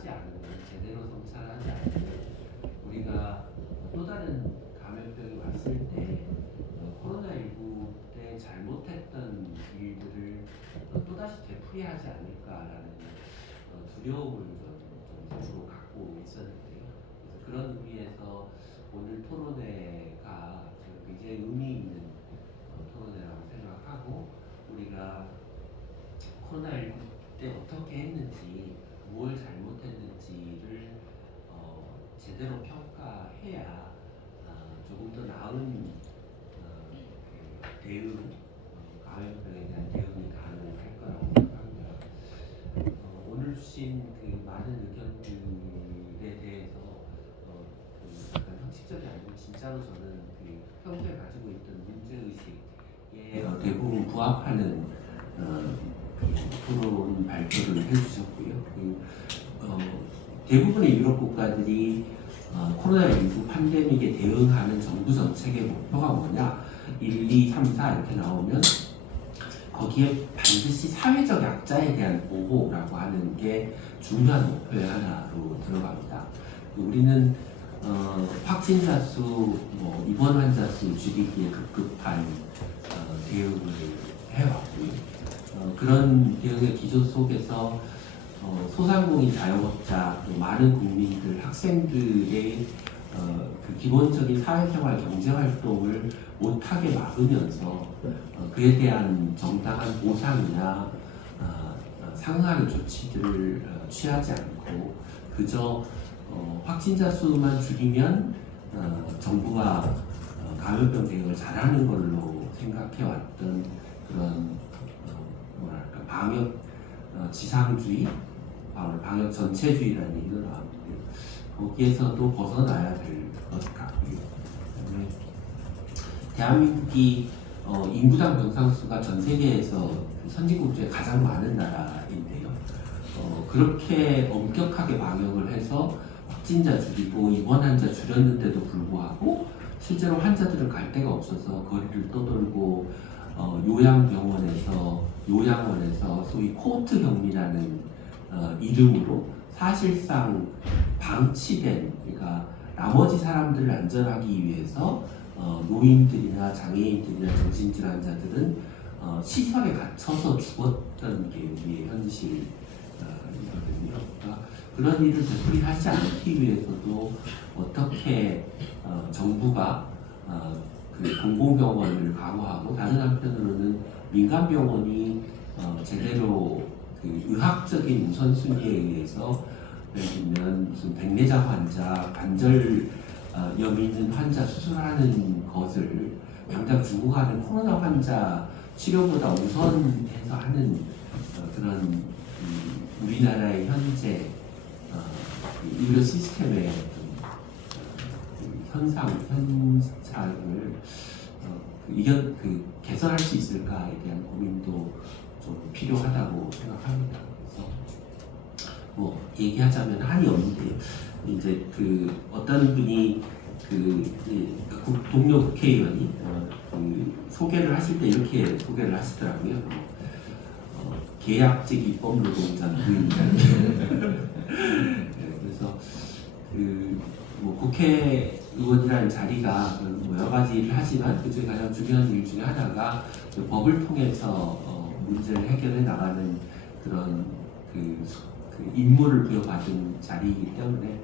성찰하지 않으면, 제대로 성찰하지 않으면 우리가 또 다른 감염병이 왔을 때 코로나19 때 잘못했던 일들을 또다시 되풀이하지 않을까라는 두려움을 좀 스스로 갖고 있었는데요. 그래서 그런 의미에서 오늘 토론회가 굉장히 의미 있는 토론회라고 생각하고, 우리가 코로나19 때 어떻게 했는지, 뭘 잘못했는지를 제대로 평가해야 조금 더 나은 그 대응, 감염병에 대한 대응이 가능할 거라고 생각합니다. 오늘 주신 그 많은 의견들에 대해서 약간 형식적이 아니고 진짜로 저는 그 평소에 가지고 있던 문제의식에 대부분 부합하는 토론 발표를 해주셨고요. 대부분의 유럽 국가들이 코로나19 팬데믹에 대응하는 정부 정책의 목표가 뭐냐, 1, 2, 3, 4 이렇게 나오면 거기에 반드시 사회적 약자에 대한 보호라고 하는 게 중요한 목표의 하나로 들어갑니다. 우리는 확진자 수, 입원 환자 수 줄이기에 급급한 대응을 해왔고요. 그런 대응의 기조 속에서 소상공인 자영업자, 또 많은 국민들, 학생들의 그 기본적인 사회생활 경제활동을 못하게 막으면서 그에 대한 정당한 보상이나 상응하는 조치들을 취하지 않고 그저 확진자 수만 줄이면 정부가 감염병 대응을 잘하는 걸로 생각해왔던 그런 방역 지상주의, 방역 전체주의라는 얘기도 나왔는데 거기에서도 벗어나야 될 것 같고요. 그다음에 대한민국이 인구당 병상수가 전 세계에서 선진국 중에 가장 많은 나라인데요. 그렇게 엄격하게 방역을 해서 확진자 줄이고 입원 환자 줄였는데도 불구하고 실제로 환자들은 갈 데가 없어서 거리를 떠돌고 요양원에서 소위 코호트 격리라는 이름으로 사실상 방치된, 그러니까 나머지 사람들을 안전하기 위해서 노인들이나 장애인들이나 정신질환자들은 시설에 갇혀서 죽었던 게 우리의 현실이거든요. 그러니까 그런 일을 되풀이하지 않기 위해서도 어떻게 정부가 그 공공병원을 강화하고, 다른 한편으로는 민간병원이 제대로 그 의학적인 우선순위에 의해서 예를 들면 무슨 백내장 환자, 관절 염 있는 환자 수술하는 것을 당장 죽어가는 코로나 환자 치료보다 우선해서 하는 그런 우리나라의 현재 의료 시스템의 현상을 개선할 수 있을까에 대한 고민도 좀 필요하다고 생각합니다. 그래서 얘기하자면 한이 없는데, 이제 그 어떤 분이 동료 국회의원이 소개를 하실 때 이렇게 소개를 하시더라고요. 계약직 입법 노동자 부인이다. 그래서 국회의원이라는 자리가 여러 가지 일을 하지만 그중에 가장 중요한 일 중에 하나가 법을 통해서 문제를 해결해 나가는 그런 그 임무를 부여받은 자리이기 때문에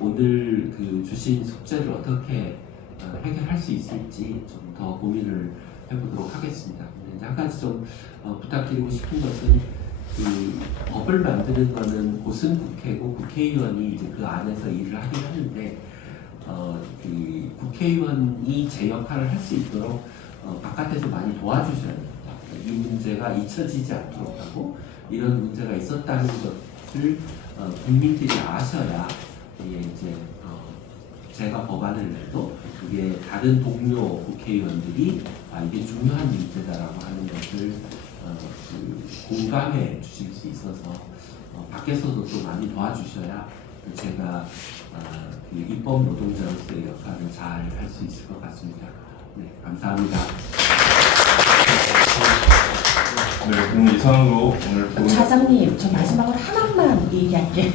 오늘 주신 숙제를 어떻게 해결할 수 있을지 좀 더 고민을 해보도록 하겠습니다. 근데 한 가지 좀 부탁드리고 싶은 것은 법을 만드는 것은 곧은 국회고 국회의원이 이제 그 안에서 일을 하긴 하는데 국회의원이 제 역할을 할 수 있도록 바깥에서 많이 도와주셔야 됩니다. 이 문제가 잊혀지지 않도록 하고, 이런 문제가 있었다는 것을 국민들이 아셔야 이제 제가 법안을 내도 그게 다른 동료 국회의원들이 이게 중요한 문제다라고 하는 것을 공감해 주실 수 있어서 밖에서도 또 많이 도와주셔야 제가 입법 노동자로서의 역할을 잘 할 수 있을 것 같습니다. 네, 감사합니다. 네, 그럼 이상으로 오늘 보는 차장님, 저 마지막으로 하나만 얘기할게요.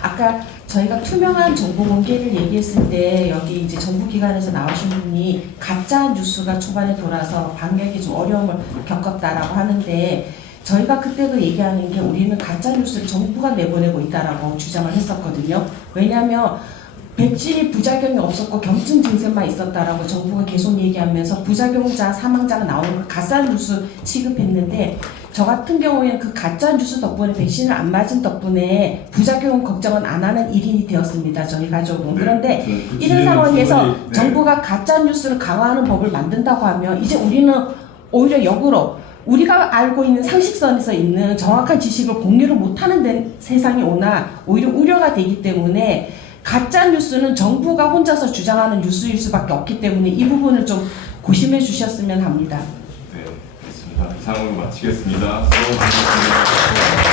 아까 저희가 투명한 정보 공개를 얘기했을 때 여기 이제 정부기관에서 나오신 분이 가짜 뉴스가 초반에 돌아서 방역에 좀 어려움을 겪었다라고 하는데 저희가 그때도 얘기하는 게 우리는 가짜 뉴스를 정부가 내보내고 있다라고 주장을 했었거든요. 왜냐하면 백신이 부작용이 없었고 경증 증세만 있었다라고 정부가 계속 얘기하면서 부작용자, 사망자가 나오는 걸 가짜 뉴스 취급했는데 저 같은 경우에는 그 가짜 뉴스 덕분에 백신을 안 맞은 덕분에 부작용 걱정은 안 하는 일인이 되었습니다. 저희 가족은. 그런데 이런 상황에서 정부가 가짜 뉴스를 강화하는 법을 만든다고 하면 이제 우리는 오히려 역으로 우리가 알고 있는 상식선에서 있는 정확한 지식을 공유를 못하는 세상이 오나 오히려 우려가 되기 때문에 가짜 뉴스는 정부가 혼자서 주장하는 뉴스일 수밖에 없기 때문에 이 부분을 좀 고심해 주셨으면 합니다. 네, 알겠습니다. 이상으로 마치겠습니다. 수고 많으셨습니다.